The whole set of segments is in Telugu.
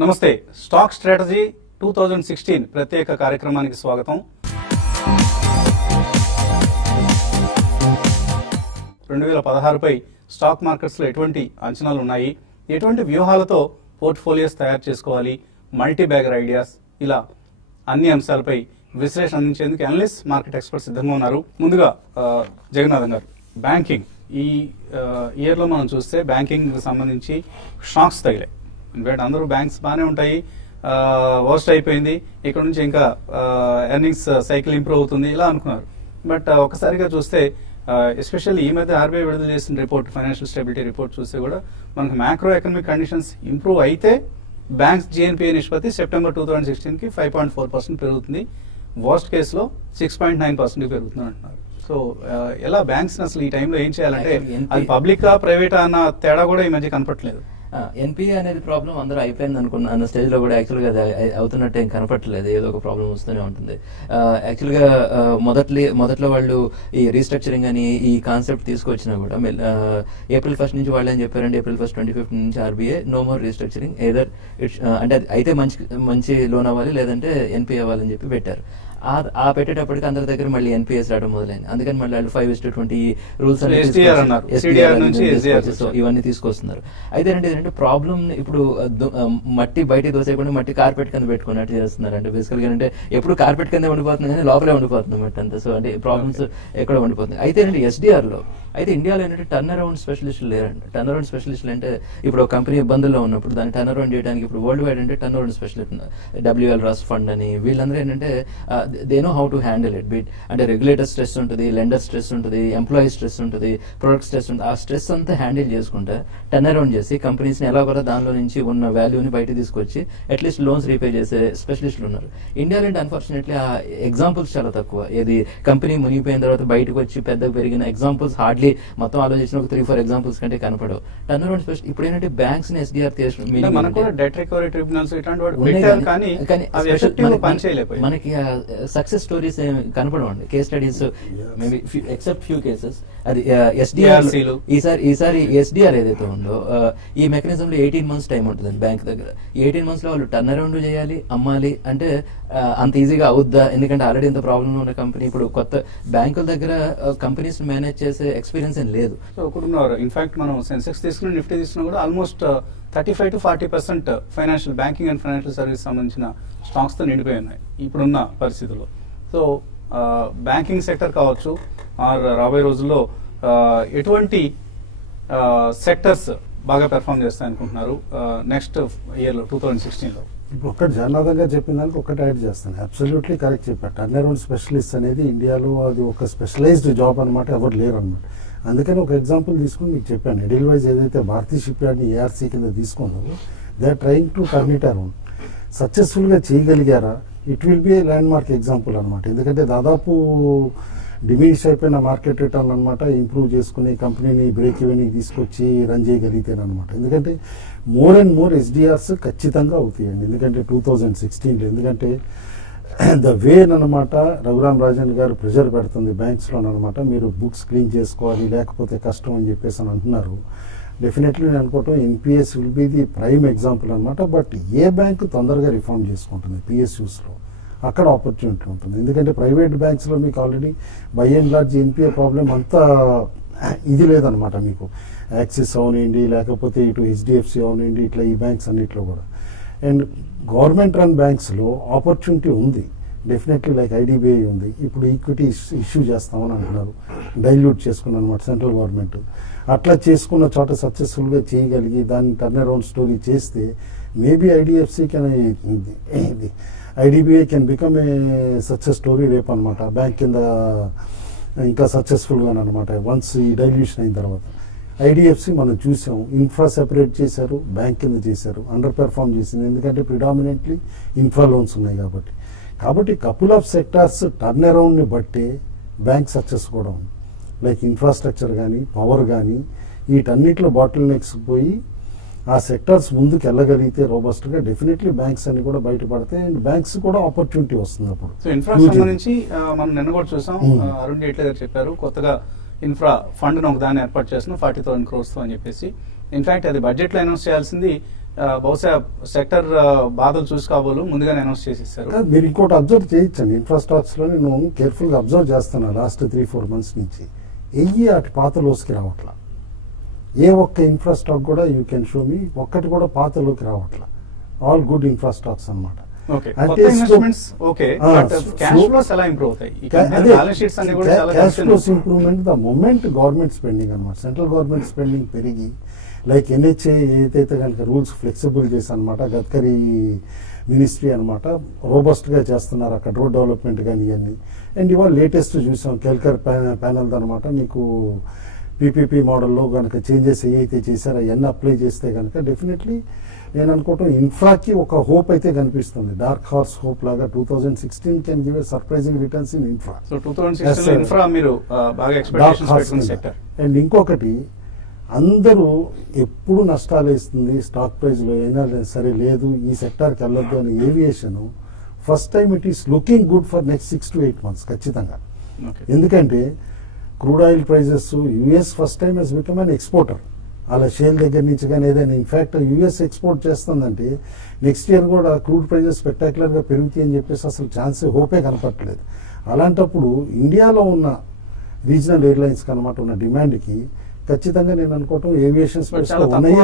నమస్తే, స్టాక్ స్ట్రాటజీ 2016 ప్రత్యేక కార్యక్రమానికి స్వాగతం. 2016పై స్టాక్ మార్కెట్స్ లో ఎటువంటి అంచనాలు ఉన్నాయి, ఎటువంటి వ్యూహాలతో పోర్ట్ఫోలియోస్ తయారు చేసుకోవాలి, మల్టీ బ్యాగర్ ఐడియాస్, ఇలా అన్ని అంశాలపై విశ్లేషణ అందించేందుకు అనలిస్ట్, మార్కెట్ ఎక్స్పర్ట్ సిద్ధంగా ఉన్నారు. ముందుగా జగన్నాథన్ గారు, బ్యాంకింగ్ ఈ ఇయర్ లో మనం చూస్తే బ్యాంకింగ్ సంబంధించి షాక్స్ తగిలాయి. ఇన్ఫాక్ట్ అందరూ బ్యాంక్స్ బాగానే ఉంటాయి, వర్స్ట్ అయిపోయింది, ఇక్కడ నుంచి ఇంకా ఎర్నింగ్స్ సైకిల్ ఇంప్రూవ్ అవుతుంది ఇలా అనుకున్నారు. బట్ ఒకసారిగా చూస్తే ఎస్పెషల్లీ ఈ మధ్య ఆర్బీఐ విడుదల చేసిన రిపోర్ట్, ఫైనాన్షియల్ స్టెబిలిటీ రిపోర్ట్ చూస్తే కూడా మనకు మ్యాక్రో ఎకనామిక్ కండిషన్స్ ఇంప్రూవ్ అయితే బ్యాంక్స్ జీఎన్పీఏ నిష్పత్తి సెప్టెంబర్ 2016 కి 5.4% పెరుగుతుంది, వర్స్ట్ కేసులో 6.9% పెరుగుతుంది అంటున్నారు. సో ఎలా బ్యాంక్స్ అసలు ఈ టైంలో ఏం చేయాలంటే అది పబ్లికా ప్రైవేటా అన్న తేడా కూడా ఈ మధ్య కనపట్లేదు. ఎన్పిఏ అనేది ప్రాబ్లం అందరూ అయిపోయింది అన్న స్టేజ్ లో కూడా యాక్చువల్గా అది అవుతున్నట్టు ఏం కనపట్లేదు, ఏదో ఒక ప్రాబ్లం వస్తూనే ఉంటుంది. యాక్చువల్గా మొదట్లో వాళ్ళు ఈ రీస్ట్రక్చరింగ్ అని ఈ కాన్సెప్ట్ తీసుకొచ్చినా కూడా April 1 నుంచి వాళ్ళు ఏం చెప్పారంటే April 1, 2015 నుంచి RBI no more restructuring, either అంటే అయితే మంచి లోన్ అవ్వాలి లేదంటే ఎన్పిఏ అవ్వాలని చెప్పి పెట్టారు. ఆ పెట్టేటప్పటికి అందరి దగ్గర మళ్ళీ ఎన్పిఎస్ రావడం మొదలైంది. అందుకని మళ్ళీ వాళ్ళు 5:20 రూల్స్ ఇవన్నీ తీసుకొస్తున్నారు. అయితే ఏంటంటే ప్రాబ్లం ఇప్పుడు మట్టి బయట దోసేయకుండా మట్టి కార్పెట్ కింద పెట్టుకున్నట్టు చేస్తున్నారు. అంటే బేసికల్ గా అంటే ఎప్పుడు కార్పెట్ కింద ఉండిపోతుంది కానీ లోపలే ఉండిపోతుంది మట్టి అంతా. సో అంటే ప్రాబ్లమ్స్ ఎక్కడ ఉండిపోతుంది. అయితే ఏంటంటే ఎస్డిఆర్ లో అయితే ఇండియాలో ఏంటంటే టర్న్ అరౌండ్ స్పెషలిస్టులు లేరండి. టర్న్ అరౌండ్ స్పెషలిస్టులు అంటే ఇప్పుడు ఒక కంపెనీ ఇబ్బందుల్లో ఉన్నప్పుడు దాన్ని టర్న్ అరౌండ్ చేయడానికి ఇప్పుడు వరల్డ్ వైడ్ అంటే turn around specialist WL Ross fund అని వీళ్ళందరూ ఏంటంటే they know how to handle it. But అంటే రెగ్యులేటర్ స్ట్రెస్ ఉంటుంది, లెండర్ స్ట్రెస్ ఉంటుంది, ఎంప్లాయీ స్ట్రెస్ ఉంటుంది, ప్రొడక్ట్ స్ట్రెస్ ఉంటుంది. ఆ స్ట్రెస్ అంతా హ్యాండిల్ చేసుకుంటే టర్న్ అరౌండ్ చేసి కంపెనీస్ ని ఎలా కూడా దానిలో నుంచి ఉన్న వాల్యూని బయట తీసుకొచ్చి అట్లీస్ట్ లోన్స్ రీపే చేసే స్పెషలిస్టులు ఉన్నారు. ఇండియాలో అంటే అన్ఫార్చునేట్లీ ఆ ఎగ్జాంపుల్స్ చాలా తక్కువ. ఏది కంపెనీ మునిగిపోయిన తర్వాత బయటకు వచ్చి పెద్దగా పెరిగిన ఎగ్జాంపుల్స్ హార్డ్లీ మొత్తం ఆలోచించిన ఒక 3-4 ఎగ్జాంపుల్స్ కంటే కనపడవు. టర్న్ అరౌండ్ స్పెషల్ ఇప్పుడు ఏంటంటే బ్యాంక్స్ ని ఎస్డిఆర్ మనకి సక్సెస్ స్టోరీస్ కనపడవండి. Case studies maybe except few cases. అది ఎస్డిఆర్ ఈసారి ఎస్డిఆర్ ఏదైతే ఉందో ఈ మెకానిజం లో 18 months టైం ఉంటుంది బ్యాంక్ దగ్గర. 18 months లో వాళ్ళు టర్న్ అరౌండ్ చేయాలి, అమ్మాలి అంటే అంత ఈజీగా అవుద్దా? ఎందుకంటే ఆల్రెడీ ఇంత ప్రాబ్లం ఉన్న కంపెనీ ఇప్పుడు కొత్త బ్యాంకుల దగ్గర కంపెనీస్ మేనేజ్ చేసే ఎక్స్పీరియన్స్ ఏం లేదు. ఇన్ఫాక్ట్ మనం సెన్సెక్స్ తీసుకున్న నిఫ్టీ తీసుకున్నా కూడా almost 35 to 40% financial banking and financial service సంబంధించిన స్టాక్స్ తో నిండిపోయి ఉన్నాయి ఇప్పుడున్న పరిస్థితుల్లో. సో బ్యాంకింగ్ సెక్టర్ కావచ్చు ఆర్ రాబోయే రోజుల్లో ఎటువంటి సెక్టర్స్ బాగా పెర్ఫార్మ్ చేస్తాయి అనుకుంటున్నారు నెక్స్ట్ ఇయర్ లో 2016లో? ఒక్కటి జగన్నాథంగా చెప్పిన దానికి ఒక్కటి యాడ్ చేస్తాను. అబ్సల్యూట్లీ కరెక్ట్ చెప్పారు. టర్న్ అరౌండ్ స్పెషలిస్ట్ అనేది ఇండియాలో అది ఒక స్పెషలైజ్డ్ జాబ్ అనమాట, ఎవరు లేరు అనమాట. అందుకని ఒక ఎగ్జాంపుల్ తీసుకుని మీకు చెప్పాను. ఎడిల్ వైజ్ ఏదైతే భారతీయ షిప్ యార్డ్ని ఏఆర్సీ కింద తీసుకుందో they are trying to turn it around. సక్సెస్ఫుల్గా చేయగలిగారా? It will be a landmark example అనమాట. ఎందుకంటే దాదాపు డిమినిష్ అయిపోయిన మార్కెట్ రిటర్న్ అనమాట ఇంప్రూవ్ చేసుకుని కంపెనీని బ్రేక్ ఈవెన్కి తీసుకొచ్చి రన్ చేయగలిగితేనమాట. ఎందుకంటే మోర్ అండ్ మోర్ ఎస్డిఆర్స్ ఖచ్చితంగా అవుతాయండి. ఎందుకంటే 2016లో ఎందుకంటే ద వే అనమాట రఘురామ్ రాజన్ గారు ప్రెషర్ పెడుతుంది బ్యాంక్స్లోనమాట, మీరు బుక్స్ క్లీన్ చేసుకోవాలి లేకపోతే కష్టం అని చెప్పేసి అని అంటున్నారు. డెఫినెట్లీ నేను అనుకోవటం NPS will be the prime example అనమాట. బట్ ఏ బ్యాంక్ తొందరగా రిఫార్మ్ చేసుకుంటుంది పిఎస్యూస్లో అక్కడ ఆపర్చునిటీ ఉంటుంది. ఎందుకంటే ప్రైవేట్ బ్యాంక్స్లో మీకు already by and large NPA problem అంతా ఇది లేదనమాట. మీకు యాక్సిస్ అవనండి లేకపోతే ఇటు హెచ్డిఎఫ్సి అవనండి ఇట్లా ఈ బ్యాంక్స్ అన్నిట్లో కూడా. అండ్ గవర్నమెంట్ రన్ బ్యాంక్స్లో ఆపర్చునిటీ ఉంది డెఫినెట్లీ, లైక్ ఐడిబిఐ ఉంది. ఇప్పుడు ఈక్విటీ ఇష్యూ చేస్తామని అంటున్నారు, డైల్యూట్ చేసుకున్నాను అనమాట సెంట్రల్ గవర్నమెంట్. అట్లా చేసుకున్న చోట సక్సెస్ఫుల్గా చేయగలిగి దాన్ని టర్న్ అరౌండ్ స్టోరీ చేస్తే maybe IDBI can become a success story రేపు అనమాట. బ్యాంక్ కింద ఇంకా సక్సెస్ఫుల్గా అనమాట వన్స్ ఈ డైల్యూషన్ అయిన తర్వాత. ఐడిఎఫ్సి మనం చూసాం, ఇన్ఫ్రా సెపరేట్ చేశారు, బ్యాంక్ కింద చేశారు, అండర్ పెర్ఫార్మ్ చేసింది. ఎందుకంటే ప్రిడామినెంట్లీ ఇన్ఫ్రా లోన్స్ ఉన్నాయి కాబట్టి కపుల్ ఆఫ్ సెక్టార్స్ టర్న్ అరౌండ్ని బట్టే బ్యాంక్ సక్సెస్ కూడా ఉంది. లైక్ ఇన్ఫ్రాస్ట్రక్చర్ కానీ పవర్ కానీ వీటన్నిటిలో బాటిల్ నెక్స్ పోయి ఆ సెక్టర్స్ ముందుకు వెళ్ళగలిగితే రోబస్ట్ గా డెఫినెట్లీ బ్యాంక్స్ అన్ని కూడా బయటపడతాయి అండ్ బ్యాంక్స్ కూడా ఆపర్చునిటీ వస్తుంది. అప్పుడు ఇన్ఫ్రాస్ట్రక్చర్ నుంచి మనం నిన్న కూడా చూసాం, అరుణ్ జైట్లీ గారు చెప్పారు కొత్తగా ఇన్ఫ్రా ఫండ్ ఒక దాన్ని ఏర్పాటు చేస్తున్నాం 40,000 crores అని చెప్పేసి. ఇన్ఫాక్ట్ అది బడ్జెట్ లో అనౌన్స్ చేయాల్సింది, బహుశా సెక్టర్ బాధలు చూసి కాబోలు ముందుగానే అనౌన్స్ చేసేసారు. మీరు ఇంకోటి అబ్జర్వ్ చేయొచ్చండి, ఇన్ఫ్రాస్ట్రక్చర్స్ లో నేను కేర్ఫుల్ గా అబ్జర్వ్ చేస్తున్నా లాస్ట్ 3-4 months నుంచి అటు పాత లోస్కి రావట్లా. ఏ ఒక్క ఇన్ఫ్రాస్ట్రక్చర్ కూడా యూ కెన్ షో మీ ఒక్కటి కూడా పాతలోకి రావట్లా. ఆల్ గుడ్ ఇన్ఫ్రాస్ట్రక్చర్స్ అన్నమాట. Cash flows improvement the moment government spending అనమాట. సెంట్రల్ గవర్నమెంట్ స్పెండింగ్ పెరిగి లైక్ NHA ఏదైతే కనుక రూల్స్ ఫ్లెక్సిబుల్ చేసి అనమాట, గడ్కరీ మినిస్ట్రీ అనమాట రోబస్ట్ గా చేస్తున్నారు అక్కడ రోడ్ డెవలప్మెంట్ కానీ ఇవన్నీ. అండ్ ఇవాళ లేటెస్ట్ చూసాం కెల్కర్ ప్యానల్ అనమాట, మీకు PPP మోడల్లో కనుక చేంజెస్ ఏవైతే చేశారో అవన్నీ అప్లై చేస్తే కనుక డెఫినెట్లీ నేను అనుకోవటం ఇన్ఫ్రాకి ఒక హోప్ అయితే కనిపిస్తుంది. డార్క్ హార్స్ హోప్ లాగా 2016 can give a surprising returns in infra. And ఇంకొకటి, అందరూ ఎప్పుడు నష్టాలు ఇస్తుంది స్టాక్ ప్రైస్ లో అయినా సరే లేదు ఈ సెక్టార్కి వెళ్ళొద్దు అని aviation first time it is looking good for next 6 to 8 months ఖచ్చితంగా. ఎందుకంటే crude oil prices US first time has become an exporter. అలా షేల్ దగ్గర నుంచి కానీ ఏదైనా ఇన్ఫాక్ట్ యుఎస్ ఎక్స్పోర్ట్ చేస్తుందంటే నెక్స్ట్ ఇయర్ కూడా క్రూడ్ ప్రైజెస్ స్పెక్టాక్యులర్ గా పెరుగుతాయి అని చెప్పేసి అసలు ఛాన్సే హోపే కనపట్లేదు. అలాంటప్పుడు ఇండియాలో ఉన్న రీజనల్ ఎయిర్లైన్స్ కనమాట ఉన్న డిమాండ్కి ఖచ్చితంగా నేను అనుకోవటం ఏవియేషన్ స్పేస్ లో ఉన్నాయి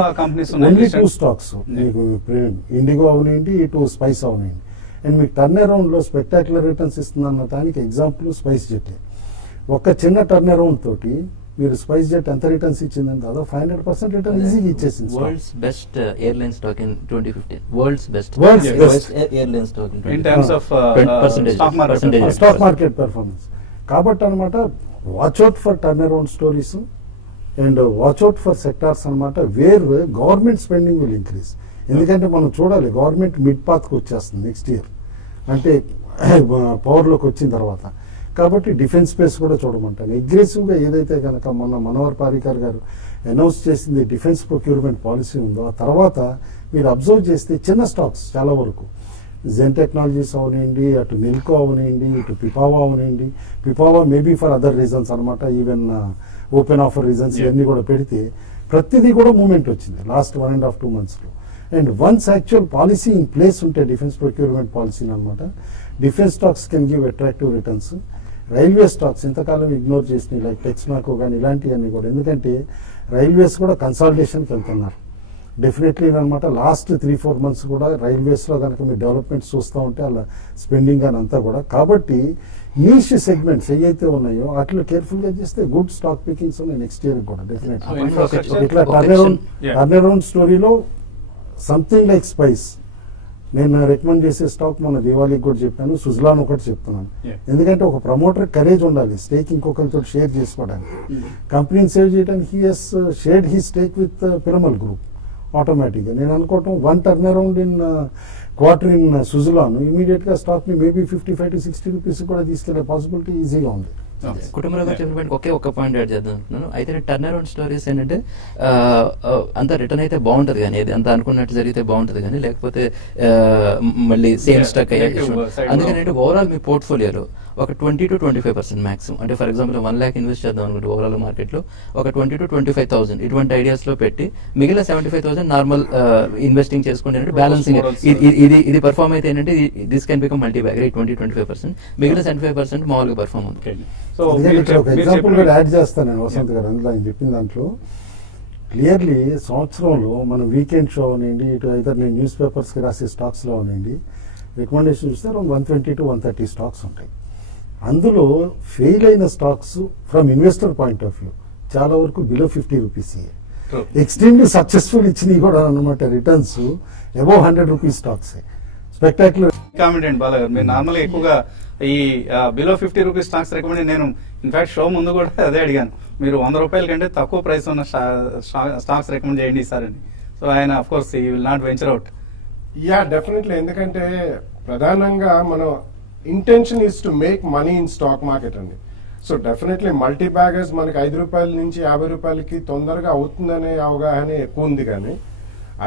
ఓన్లీ 2 stocks, మీకు ఇండిగో అవనండి ఇటు స్పైస్ అవనండి. అండ్ మీకు టర్న్ అరౌండ్ లో స్పెక్టాక్యులర్ రిటర్న్స్ ఇస్తుందన్న దానికి ఎగ్జాంపుల్ స్పైస్ జెట్. ఒక చిన్న టర్న్ అరౌండ్ తోటి మీరు స్పైస్ జెట్ ఎంత రిటర్న్స్ ఇచ్చిందని దాదా 500% రిటర్న్ ఈజీగా ఇచ్చేసింది. World's best airline stock in 2015. World's best airline stock in terms of stock market performance. కాబట్టి అనమాట watch out for turn around stories and watch out for sectors అనమాట where government spending will increase. ఎందుకంటే మనం చూడాలి గవర్నమెంట్ మిడ్ పాత్కి వచ్చేస్తుంది నెక్స్ట్ ఇయర్, అంటే పవర్లోకి వచ్చిన తర్వాత. కాబట్టి డిఫెన్స్ స్పేస్ కూడా చూడమంటాను. అగ్రెసివ్గా ఏదైతే కనుక మొన్న మనోహర్ పారికర్ గారు అనౌన్స్ చేసింది డిఫెన్స్ ప్రొక్యూర్మెంట్ పాలసీ ఉందో ఆ తర్వాత మీరు అబ్జర్వ్ చేస్తే చిన్న స్టాక్స్ చాలా వరకు జెన్ టెక్నాలజీస్ అవనండి, అటు నిల్కో అవనండి, ఇటు పిపావా అవనండి. Pipavav maybe for other reasons అనమాట, ఈవెన్ ఓపెన్ ఆఫర్ రీజన్స్ ఇవన్నీ కూడా పెడితే ప్రతిదీ కూడా మూమెంట్ వచ్చింది last 1.5-2 months. And once actual policy in place ఉంటే డిఫెన్స్ ప్రొక్యూర్మెంట్ పాలసీని అనమాట defence stocks can give attractive returns. Railway stocks ఇంతకాలం ఇగ్నోర్ చేసినాయి లైక్ టెక్స్మాకో కానీ ఇలాంటివన్నీ కూడా, ఎందుకంటే రైల్వేస్ కూడా కన్సాలిడేషన్కి వెళ్తున్నారు డెఫినెట్లీ అనమాట. లాస్ట్ 3-4 months కూడా రైల్వేస్లో కనుక మీరు డెవలప్మెంట్స్ చూస్తూ ఉంటే అలా స్పెండింగ్ అని అంతా కూడా. కాబట్టి నీష్ సెగ్మెంట్స్ ఏవైతే ఉన్నాయో అట్లా కేర్ఫుల్గా చేస్తే గుడ్ స్టాక్ పికింగ్స్ ఉన్నాయి నెక్స్ట్ ఇయర్ కూడా డెఫినెట్లీ. ఇట్లా టర్న్ అరౌండ్ స్టోరీలో సంథింగ్ లైక్ స్పైస్ నేను రికమెండ్ చేసే స్టాక్ మన దివాళీకి కూడా చెప్పాను, సుజలాన్ ఒకటి చెప్తున్నాను. ఎందుకంటే ఒక ప్రమోటర్ కరేజ్ ఉండాలి స్టేక్ ఇంకొకరితో షేర్ చేసుకోవడానికి. కంపెనీని సేవ్ చేయడానికి he has shared he stake with Piramal group ఆటోమేటిక్గా. నేను అనుకోవటం 1 turn around in quarter in Suzlon immediate గా స్టాక్ ని మేబీ 55 to 60 rupees కూడా తీసుకెళ్లే పాసిబిలిటీ ఈజీగా ఉంది. కుటుంబంలో చెప్పిన ఒక్క పాయింట్ యాడ్ చేద్దాం అనుకుంటున్నాను. అయితే టర్న్ అరౌండ్ స్టోరీస్ ఏంటంటే అంత రిటర్న్ అయితే బాగుంటది కానీ అంత అనుకున్నట్టు జరిగితే బాగుంటది కానీ లేకపోతే మళ్ళీ సేమ్ స్టాక్ అయ్యే. అందుకని ఓవరాల్ మీ పోర్ట్ఫోలియోలో ఒక 20 to 25% మాక్సిమం, అంటే ఫర్ ఎగ్జాంపుల్ 1 lakh ఇన్వెస్ట్ చేద్దాం అనుకుంటే ఓవరాల్ మార్కెట్ లో ఒక 20 to 25,000 ఇటువంటి ఐడియాస్ లో పెట్టి మిగిలిన 75,000 నార్మల్ ఇన్వెస్టింగ్ చేసుకుంటే బ్యాలెన్సింగ్ ఇది పర్ఫార్మ్ అయితే ఏంటంటే this can become multi bag 20-25%, మిగిలిన 75% మామూలుగా పర్ఫార్మ్ అవుతుంది. ఒక ఎగ్జాంపుల్ కూడా యాడ్ చేస్తాను నేను వసంత్ గారు, అందులో ఆయన చెప్పిన దాంట్లో క్లియర్లీ సంవత్సరంలో మనం వీకెండ్ షో అవనండి ఇటు అయితే నేను న్యూస్ పేపర్స్కి రాసే స్టాక్స్లో అవనండి రికమెండేషన్ చూస్తే 120 to 130 స్టాక్స్ ఉంటాయి. అందులో ఫెయిల్ అయిన stocks from investor point of view చాలా వరకు బిలో 50 rupees. ఎక్స్ట్రీమ్లీ సక్సెస్ఫుల్ ఇచ్చినవి కూడా అనమాట returns above 100 rupees stocks. Spectacular comment అండి బాలా గారు, మీరు నార్మల్గా ఎక్కువగా ఈ బిలో 50 rupees స్టాక్స్ రికమెండ్ నేను ఇన్ఫాక్ట్ షో ముందు కూడా అదే అడిగాను, మీరు 100 రూపాయల కంటే తక్కువ ప్రైస్ ఉన్న స్టాక్స్ రికమెండ్ చేయండి సార్ అని. సో ఆయన అఫ్ కోర్స్ ఈ will not venture out. Yeah definitely, ఎందుకంటే ప్రధానంగా మనం intention is to make money in stock market అండి. సో డెఫినెట్లీ మల్టీ బ్యాగర్స్ మనకి 5 రూపాయల నుంచి 50 రూపాయలకి తొందరగా అవుతుందనే అవగాహన ఎక్కువ ఉంది, కానీ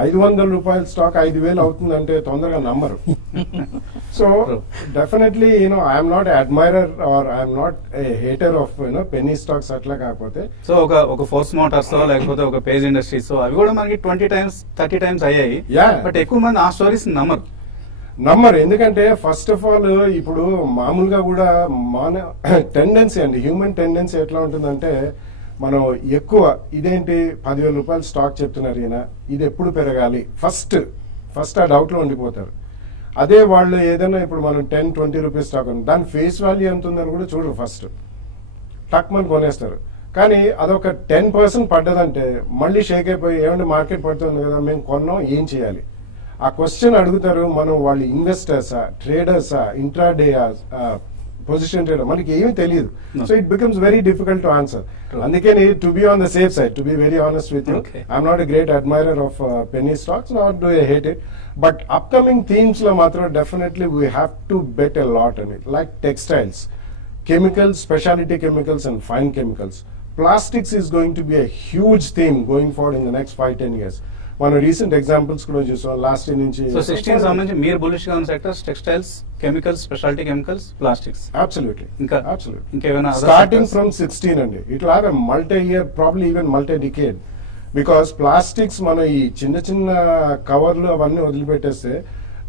500 రూపాయల స్టాక్ 5,000 అవుతుందంటే తొందరగా నమ్మరు. So definitely, I am not an admirer or I am not a hater of penny stocks అట్లా కాకపోతే. సో ఒక ఫోర్స్ మోటార్స్ లేకపోతే ఒక పేజ్ ఇండస్ట్రీస్ అవి కూడా మనకి 20 times 30 times అయ్యాయి. బట్ ఎక్కువ మంది ఆ స్టోరీస్ నమ్మరు. ఎందుకంటే ఫస్ట్ ఆఫ్ ఆల్ ఇప్పుడు మామూలుగా కూడా మన టెండెన్సీ అండి, హ్యూమన్ టెండెన్సీ ఎట్లా ఉంటుందంటే, మనం ఎక్కువ ఇదేంటి 10,000 రూపాయలు స్టాక్ చెప్తున్నారు ఈయన, ఇది ఎప్పుడు పెరగాలి ఫస్ట్ ఆ డౌట్ లో ఉండిపోతారు. అదే వాళ్ళు ఏదైనా ఇప్పుడు మనం 10-20 రూపీస్ స్టాక్ ఉంది, దాని ఫేస్ వాల్యూ ఎంత ఉందని కూడా చూడరు, ఫస్ట్ టక్ మని కొనేస్తారు. కానీ అదొక 10% పడ్డదంటే మళ్ళీ షేక్ అయిపోయి ఏమంటే మార్కెట్ పడుతుంది కదా మేము కొన్నాం ఏం చేయాలి ఆ క్వశ్చన్ అడుగుతారు. మనం వాళ్ళు ఇన్వెస్టర్సా, ట్రేడర్సా, ఇంట్రాడేయా, పొజిషన్ ట్రేడర్, మనకి ఏమీ తెలియదు. So it becomes very difficult to answer. అందుకని to be on the safe side, to be very honest with you, I'm not a great admirer of penny stocks, not do I hate it. But upcoming themes లో మాత్రం definitely we have to bet a lot అని, like textiles, chemicals, specialty chemicals and fine chemicals. Plastics is going to be a huge theme going forward in the next 5-10 years. మన రీసెంట్ ఎగ్జాంపుల్స్ కూడా చూసాం లాస్ట్ ఇయర్ నుంచి. సో 16 సంబంధించి మీరు బుల్లిష్ గా ఉన్న sectors textiles, chemicals, specialty chemicals, plastics. Absolutely ఇంకేమైనా స్టార్టింగ్ ఫ్రమ్ 16 అండి, it will have a multi year, probably even multi decade. Because plastics మన ఈ చిన్న కవర్లు అవన్నీ వదిలిపెట్టేస్తే,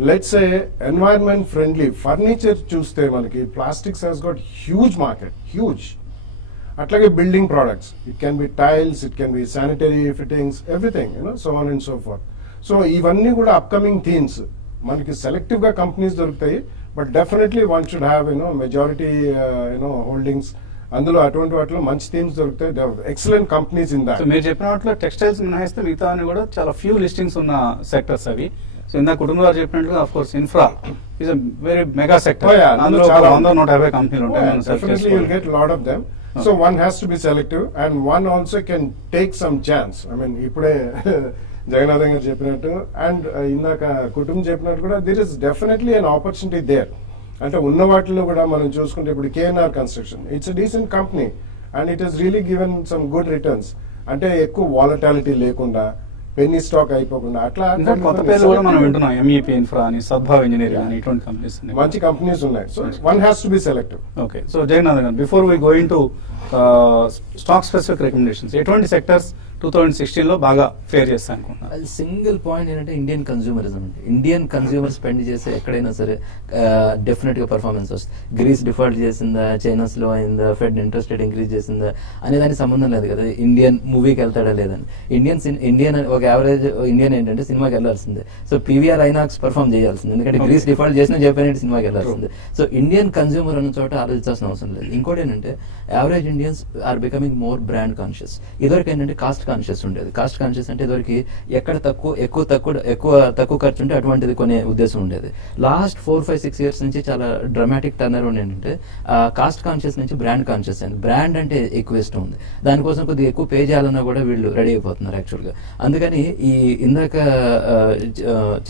let's say environment friendly furniture చూస్తే మనకి plastics has got huge market, huge. అట్లాగే building products, it can be tiles, it can be sanitary fittings, everything, so on and so forth. So ఇవన్నీ కూడా అప్కమింగ్ థీమ్స్. మనకి సెలెక్టివ్ గా కంపెనీస్ దొరుకుతాయి, but definitely one should have majority holdings. అందులో అటువంటి వాటిలో మంచి థీమ్స్ దొరుకుతాయి, ఎక్సలెంట్ కంపెనీస్ ఇన్ దాట్. మీరు చెప్పిన వాటిలో టెక్స్టైల్స్ మినహాయిస్తే మిగతా అన్ని కూడా చాలా ఫ్యూ లిస్టింగ్స్ ఉన్న సెక్టర్స్ అవి. సో ఇందా కుటుంబ గారు చెప్పినట్టుగా of course infra is very mega sector. అందులో 150 కంపెనీలు ఉంటాయి. So one has to be selective and one also can take some chance. I mean, ఇప్పుడే జగన్నాథం గారు చెప్పినట్టు అండ్ ఇందాక కుటుంబం చెప్పినట్టు కూడా there is definitely an opportunity there. అంటే ఉన్న వాటిలో కూడా మనం చూసుకుంటే ఇప్పుడు KNR construction, it's a decent company and it has really given some good returns. అంటే ఎక్కువ వాలటాలిటీ లేకుండా, పెన్నీ స్టాక్ అయిపోకుండా అట్లా కొత్త పేర్లు కూడా మనం వింటున్నాం. MEP ఇన్ఫ్రా అని, సద్భావ్ ఇంజనీరింగ్ అని, ఇటువంటి కంపెనీస్ మంచి కంపెనీస్ ఉన్నాయి. So one has to be selective. Okay, so Jagannath గారు, before we going to stock specific recommendations, ఎటువంటి సెక్టర్స్ 2016 లో బాగా ఫేర్ చేస్తా అనుకుంటున్నారు? సింగిల్ పాయింట్ ఏంటంటే ఇండియన్ కన్స్యూమరిజం అంటే, ఇండియన్ కన్స్యూమర్ స్పెండ్ చేసే ఎక్కడైనా సరే డెఫినెట్ గా పర్ఫార్మెన్స్ వస్తుంది. గ్రీస్ డిఫాల్ట్ చేసిందా, చైనా స్లో అయిందా, ఫెడ్ ఇంట్రెస్ట్ రేట్ ఇంక్రీజ్ చేసిందా అనే దానికి సంబంధం లేదు కదా. ఇండియన్ మూవీకి వెళ్తాడా లేదని. ఇండియన్ ఒక యావరేజ్ ఇండియన్ ఏంటంటే సినిమాకి వెళ్లాల్సిందే. సో PVR ఐనాక్స్ పర్ఫార్మ్ చేయాల్సింది, ఎందుకంటే గ్రీస్ డిఫాల్ట్ చేసిన జపాన్ సినిమాకి వెళ్లాల్సిందే. సో ఇండియన్ కన్స్యూమర్ అన్న చోట ఆలోచించాల్సిన అవసరం లేదు. ఇంకోటి ఏంటంటే average Indians are becoming more brand conscious. ఇదివరకు ఏంటంటే కాస్ట్ కాన్షియస్ ఉండేది. కాస్ట్ కాన్షియస్ అంటే ఇదివరకు ఎక్కడ తక్కువ ఖర్చు ఉంటే అటువంటిది కొనే ఉద్దేశం ఉండేది. లాస్ట్ 4-5-6 years నుంచి చాలా డ్రామాటిక్ టర్న్ అరౌండ్ ఏంటంటే కాస్ట్ కాన్షియస్ నుంచి బ్రాండ్ కాన్షియస్ అయింది. బ్రాండ్ అంటే ఎక్కువ ఇష్టం ఉంది, దానికోసం కొద్దిగా ఎక్కువ పే చేయాలన్నా కూడా వీళ్ళు రెడీ అయిపోతున్నారు యాక్చువల్గా. అందుకని ఈ ఇందాక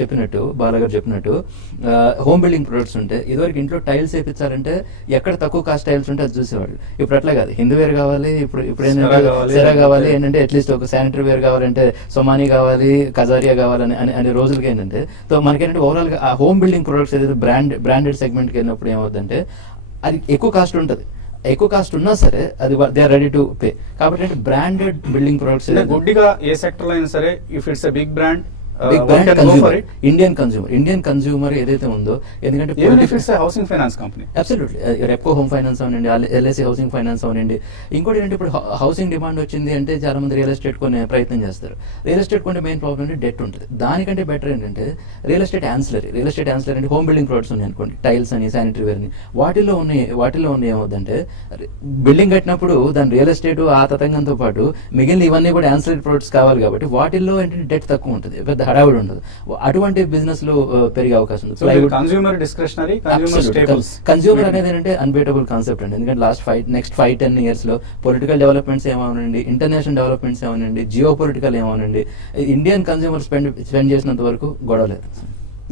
చెప్పినట్టు బాలగారు చెప్పినట్టు హోమ్ బిల్డింగ్ ప్రొడక్ట్స్ ఉంటే ఇదివరకు ఇంట్లో టైల్స్ వేయించాలంటే ఎక్కడ తక్కువ కాస్ట్ టైల్స్ ఉంటే అది చూసేవాళ్ళు. ఇప్పుడు అట్లా కాదు, హిందూవేర్ కావాలి, ఇప్పుడు ఏంటంటే సెరా కావాలి, ఏంటంటే అట్లీస్ట్ ఒక శానిటరీ వేర్ కావాలంటే సొమానీ కావాలి, కజారియా కావాలని అనే రోజులకి ఏంటంటే, సో మనకేంటంటే ఓవరాల్ గా ఆ హోమ్ బిల్డింగ్ ప్రొడక్ట్స్ ఏదైతే బ్రాండెడ్ సెగ్మెంట్కి వెళ్ళినప్పుడు ఏమవుతుందంటే అది ఎక్కువ కాస్ట్ ఉంటుంది. ఎక్కువ కాస్ట్ ఉన్నా సరే అది they are ready to pay. కాబట్టి బ్రాండెడ్ బిల్డింగ్ ప్రొడక్ట్స్ గుడ్డిగా ఏ సెక్టర్ లో అయినా సరే, if it's a big brand, Indian consumer ఏదైతే ఉందో, ఎందుకంటే housing finance company absolutely Repco home finance అవనండి, LIC హౌసింగ్ ఫైనాన్స్ అవనండి. ఇంకోటి ఏంటంటే ఇప్పుడు హౌసింగ్ డిమాండ్ వచ్చింది అంటే చాలా మంది రియల్ ఎస్టేట్ కొనే ప్రయత్నం చేస్తారు. రియల్ ఎస్టేట్ కొంటే మెయిన్ ప్రాబ్లం అంటే డెట్ ఉంటుంది. దానికంటే బెటర్ ఏంటంటే రియల్ ఎస్టేట్ యాన్సిలరీ అంటే హోమ్ బిల్డింగ్ ప్రొడక్ట్స్ ఉన్నాయి అనుకోండి, టైల్స్ అని, శానిటరీ వేర్ అని, వాటిల్లో ఉన్నాయి ఏమవుతుందంటే బిల్డింగ్ కట్టినప్పుడు దాని రియల్ ఎస్టేట్ ఆ తతంగంతో పాటు మిగిలిన ఇవన్నీ కూడా యాన్సిలరీ ప్రొడక్ట్స్ కావాలి. కాబట్టి వాటిల్లో ఏంటంటే డెట్ తక్కువ ఉంటుంది, పెద్ద హడావుడి ఉండదు. అటువంటి బిజినెస్ లో పెరిగే అవకాశం ఉంది. కన్స్యూమర్ డిస్క్రిషనరీ, కన్స్యూమర్ అనేది ఏంటంటే అన్బీటబుల్ కాన్సెప్ట్ అండి. ఎందుకంటే నెక్స్ట్ 5-10 years లో పొలిటికల్ డెవలప్మెంట్స్ ఏమవునండి, ఇంటర్నేషనల్ డెవలప్మెంట్స్ ఏమవునండి, జియో పొలిటికల్ ఏమవునండి, ఇండియన్ కన్స్యూమర్ స్పెండ్ చేసినంత వరకు గొడవ లేదు.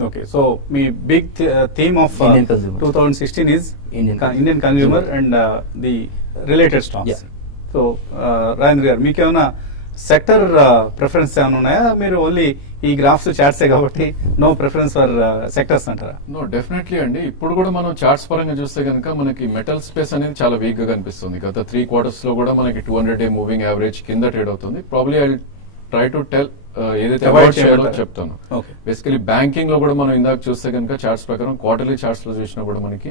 ఓకే, సో మీ big theme of 2016 is Indian consumer and the related stocks. So Rajendra గారు, మీకేమైనా సెక్టర్ ప్రిఫరెన్స్ ఏమైనా ఉన్నాయా? మీరు ఓన్లీ ఈ గ్రాఫ్స్ చార్ట్సే కాబట్టి నో ప్రిఫరెన్స్ ఫర్ సెక్టర్స్ అంటారా? నో, డెఫినెట్లీ అండి. ఇప్పుడు కూడా మనం చార్ట్స్ పరంగా చూస్తే కనుక మనకి మెటల్ స్పేస్ అనేది చాలా వీక్ గా కనిపిస్తుంది. గత 3 quarters లో కూడా మనకి 200-day మూవింగ్ యావరేజ్ కింద ట్రేడ్ అవుతుంది. Probably I try to tell ఏదైతే అవాయిడ్ చేయాలో చెప్తాను. బేసికలీ బ్యాంకింగ్ లో కూడా మనం ఇందాక చూస్తే కనుక చార్ట్స్ ప్రకారం క్వార్టర్లీ చార్ట్స్ లో చూసినా కూడా మనకి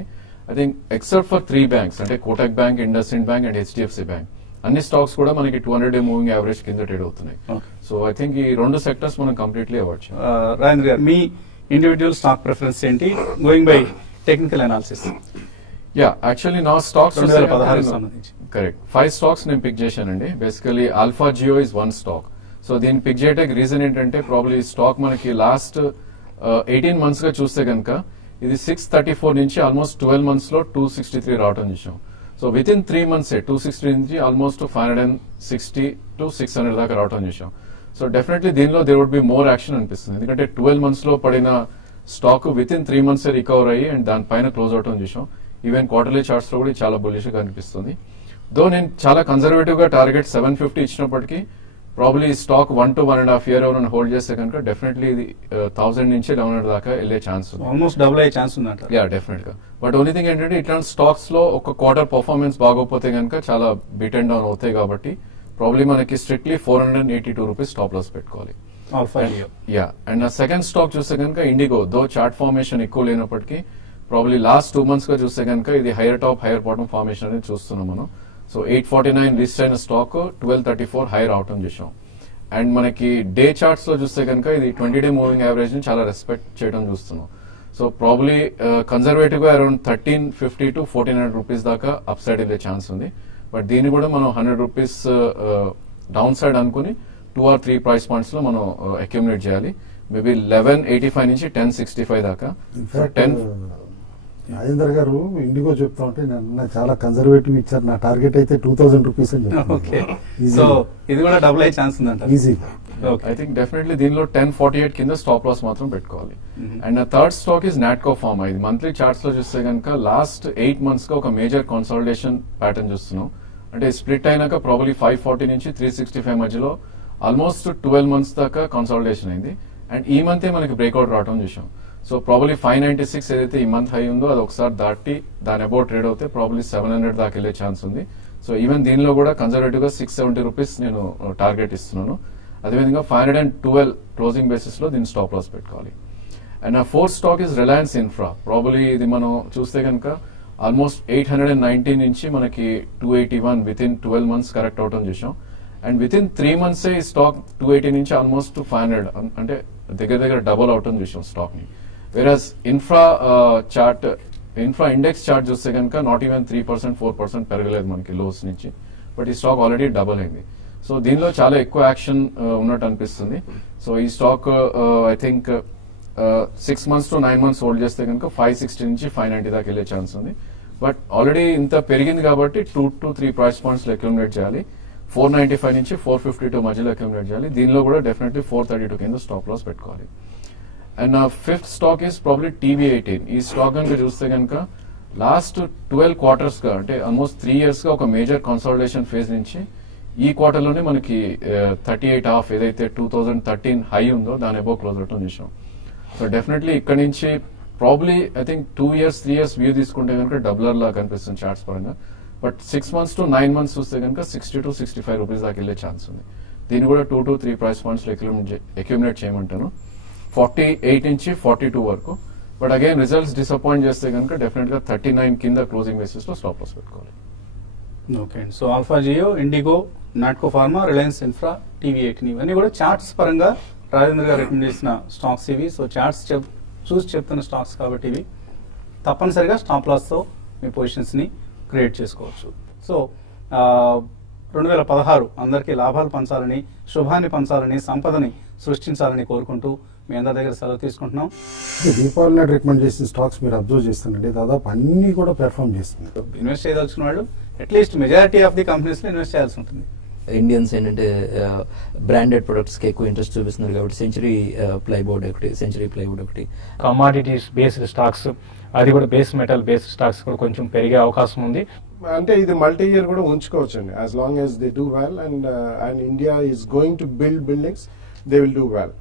I think except for 3 banks అంటే Kotak bank, IndusInd bank and HDFC bank, అన్ని స్టాక్స్ కూడా మనకి 200-day మూవింగ్ యావరేజ్ కింద ట్రేడ్ అవుతున్నాయి. సో ఐ థింక్ ఈ 2 sectors మనం కంప్లీట్లీ అవాయిడ్ చేయాలి. రాజేంద్ర గారు, మీ ఇండివిజువల్ స్టాక్ ప్రిఫరెన్స్ ఏంటి going by technical analysis? Yeah, actually నా స్టాక్స్ 2016 సంబంధించి కరెక్ట్ 5 stocks నేను పిక్ చేశానండి. Basically Alpha Geo is 1 stock. So దీన్ని పిక్ చేయడానికి రీజన్ ఏంటంటే ప్రాబ్లీ స్టాక్ మనకి లాస్ట్ 18 months గా చూస్తే కనుక ఇది 634 నుంచి ఆల్మోస్ట్ 12 months లో 263 రావటం చూసాం. సో విత్ ఇన్ 3 months 260 నుంచి ఆల్మోస్ట్ 560 to 600 దాకా రావటం చూసాం. సో డెఫినెట్లీ దీనిలో there would be more action అనిపిస్తుంది. ఎందుకంటే 12 months లో పడిన stock within 3 months recover అయ్యి అండ్ దానిపైన క్లోజ్ అవటం చూసాం. ఈవెన్ క్వార్టర్లీ చార్ట్స్ లో కూడా చాలా బుల్లిష్ గా అనిపిస్తుంది. దో నేను చాలా కన్సర్వేటివ్ గా టార్గెట్ 750 ఇచ్చినప్పటికీ ప్రాబ్లీ స్టాక్ 1 to 1.5 year ఎవరైనా హోల్డ్ చేస్తే కనుక డెఫినెట్లీ ఇది 1000 నుంచి 1100 దాకా వెళ్లే ఛాన్స్ ఉంది. ఆల్మోస్ట్ డబుల్ అయ్యే ఛాన్స్ ఉందంట. యా, డెఫినెట్ గా. బట్ ఓన్లీ థింగ్ ఏంటంటే ఇట్లాంటి స్టాక్స్ లో ఒక క్వార్టర్ పర్ఫార్మెన్స్ బాగోపోతే కనుక చాలా బీట్ అండ్ డౌన్ అవుతాయి కాబట్టి ప్రాబ్లీ మనకి స్ట్రిక్ట్లీ 482 రూపీస్ స్టాప్ లాస్ పెట్టుకోవాలి. యా, అండ్ నా సెకండ్ స్టాక్ చూస్తే కనుక ఇండిగో. దో చార్ట్ ఫార్మేషన్ ఎక్కువ లేనప్పటికీ ప్రాబ్లీ లాస్ట్ 2 months గా చూస్తే కనుక ఇది hire top hire bottom formation అనేది చూస్తున్నాం మనం. సో 849 లిస్ట్ అయిన స్టాక్ 1234 హైయర్ అవటం చూసాం. అండ్ మనకి డే చార్ట్స్ లో చూస్తే కనుక ఇది 20-day మూవింగ్ యావరేజ్ ని చాలా రెస్పెక్ట్ చేయడం చూస్తున్నాం. సో ప్రాబ్లీ కన్సర్వేటివ్ గా అరౌండ్ 1350 to 1400 రూపీస్ దాకా అప్ సైడ్ వెళ్ళే ఛాన్స్ ఉంది. బట్ దీన్ని కూడా మనం 100 రూపీస్ డౌన్ సైడ్ అనుకుని 2 or 3 price points లో మనం అక్యుములేట్ చేయాలి. మేబీ 1185 నుంచి 1065 దాకా. రాజేంద్ర గారు ఇండిగో చెప్తా ఉంటే నన్ను చాలా కన్సర్వేటివ్ ఇచ్చారు. నా టార్గెట్ అయితే 2000 రూపీస్ అని చెప్పారు. సో ఇది కూడా డబుల్ అయ్యే ఛాన్స్ ఉందంట. ఈజీగా ఐ థింక్ డెఫినెట్లీ దీనిలో 1048 కింద స్టాప్ లాస్ మాత్రం పెట్టుకోవాలి. And third stock is Natco pharma. ఇది మంత్లీ చార్ట్స్ లో చూస్తే కనుక లాస్ట్ 8 months గా ఒక మేజర్ కన్సాలిడేషన్ ప్యాటర్న్ చూస్తున్నాం. అంటే స్ప్లిట్ అయినాక ప్రాబ్లీ 540 నుంచి 365 మధ్యలో ఆల్మోస్ట్ 12 months దాకా కన్సాలిడేషన్ అయింది. అండ్ ఈ మంతే మనకి బ్రేక్అవుట్ రావడం చూసాం. సో ప్రాబ్లీ 596 ఏదైతే ఈ మంత్ హై ఉందో అది ఒకసారి దాటి దాని అబౌట్ ట్రేడ్ అవుతే ప్రాబ్లీ 700 దాకా వెళ్ళే ఛాన్స్ ఉంది. సో ఈవెన్ దీనిలో కూడా కన్సర్వేటివ్ గా 670 రూపీస్ నేను టార్గెట్ ఇస్తున్నాను. అదేవిధంగా 512 క్లోజింగ్ బేసిస్ లో దీన్ని స్టాప్ లాస్ పెట్టుకోవాలి. అండ్ నా fourth stock is Reliance infra. Probably ఇది మనం చూస్తే కనుక ఆల్మోస్ట్ 890 నుంచి మనకి 281 విత్ ఇన్ 12 months కరెక్ట్ అవటం చూసాం. అండ్ విత్ ఇన్ 3 months ఈ స్టాక్ 280 నుంచి ఆల్మోస్ట్ 500 అంటే దగ్గర డబుల్ అవటం చూసాం స్టాక్ ని. వెరాజ్ ఇన్ఫ్రా ఇండెక్స్ చార్ట్ చూస్తే కనుక నాట్ ఈవెన్ 3%, 4% పెరగలేదు మనకి లోస్ నుంచి. బట్ ఈ స్టాక్ ఆల్రెడీ డబుల్ అయింది. సో దీనిలో చాలా ఎక్కువ యాక్షన్ ఉన్నట్టు అనిపిస్తుంది. సో ఈ stock I think 6 months to 9 months hold చేస్తే కనుక 560 నుంచి 590 దాకా వెళ్ళే ఛాన్స్ ఉంది. బట్ ఆల్రెడీ ఇంత పెరిగింది కాబట్టి 2 to 3 price points లో అక్యుములేట్ చేయాలి. 495 నుంచి 452 మధ్యలో అక్యుములేట్ చేయాలి. దీనిలో కూడా డెఫినెట్లీ 432 కింద స్టాప్ లాస్ పెట్టుకోవాలి. అండ్ నా fifth stock is probably TV18. ఈ స్టాక్ కనుక చూస్తే కనుక లాస్ట్ 12 quarters గా అంటే ఆల్మోస్ట్ 3 years గా ఒక మేజర్ కన్సాలిడేషన్ ఫేజ్ నుంచి ఈ క్వార్టర్ లోనే మనకి 38.5 ఏదైతే 2013 హై ఉందో దాని అబౌవ్ క్లోజ్ అవటం చూసాం. సో డెఫినెట్లీ ఇక్కడ నుంచి probably I think 2 years, 3 years view తీసుకుంటే కనుక డబ్లర్ లా కనిపిస్తుంది చార్ట్స్ పరంగా. బట్ 6 months to 9 months చూస్తే కనుక 60 to 65 రూపీస్ దాకా వెళ్ళే ఛాన్స్ ఉంది. దీన్ని కూడా 2 to 3 price points లో అక్యుములేట్ చేయమంటాను. 48 నుంచి 42 వరకు. బట్ అగైన్ రిజల్ట్స్ డిసప్పాయింట్ చేస్తే కనుక డెఫినెట్ గా 39 కింద క్లోజింగ్ బేసిస్ లో స్టాప్ లాస్ పెట్టుకోవాలి. Okay. So Alpha Geo, IndiGo, Natco pharma, Reliance infra, TV18 ఇవన్నీ కూడా చార్ట్స్ పరంగా రాజేంద్ర గారు రికమెండ్ చేసిన స్టాక్స్ ఇవి. సో చార్ట్స్ చూసి చెప్తున్న స్టాక్స్ కాబట్టి ఇవి తప్పనిసరిగా స్టాప్ లాస్ తో మీ పొజిషన్స్ ని క్రియేట్ చేసుకోవచ్చు. సో 2016 అందరికీ లాభాలు పంచాలని, శుభాన్ని పంచాలని, సంపదని సృష్టించాలని కోరుకుంటూ మీ అందరి దగ్గర సెలవు తీసుకుంటున్నాం. దీపావళి నాడు రికమెండ్ చేసిన స్టాక్స్ మీరు అబ్జర్వ్ చేస్తానండి, దాదాపు అన్ని కూడా పెర్ఫార్మ్ చేస్తున్నారు. ఇన్వెస్ట్ చేయదలుచుకున్న వాళ్ళు at least majority of the companies లో ఇన్వెస్ట్ చేయాల్సి ఉంటుంది. ఇండియన్స్ ఏంటంటే బ్రాండెడ్ ప్రొడక్ట్స్ కి ఎక్కువ ఇంట్రెస్ట్ చూపిస్తున్నారు కాబట్టి సెంచరీ ప్లైవుడ్ ఒకటి కమాడిటీస్ బేస్డ్ స్టాక్స్, అది కూడా బేస్ మెటల్ బేస్డ్ స్టాక్స్ కూడా కొంచెం పెరిగే అవకాశం ఉంది. అంటే ఇది మల్టీ ఇయర్ కూడా ఉంచుకోవచ్చు అండి, as long as they do well and India is going to build buildings, they will do well.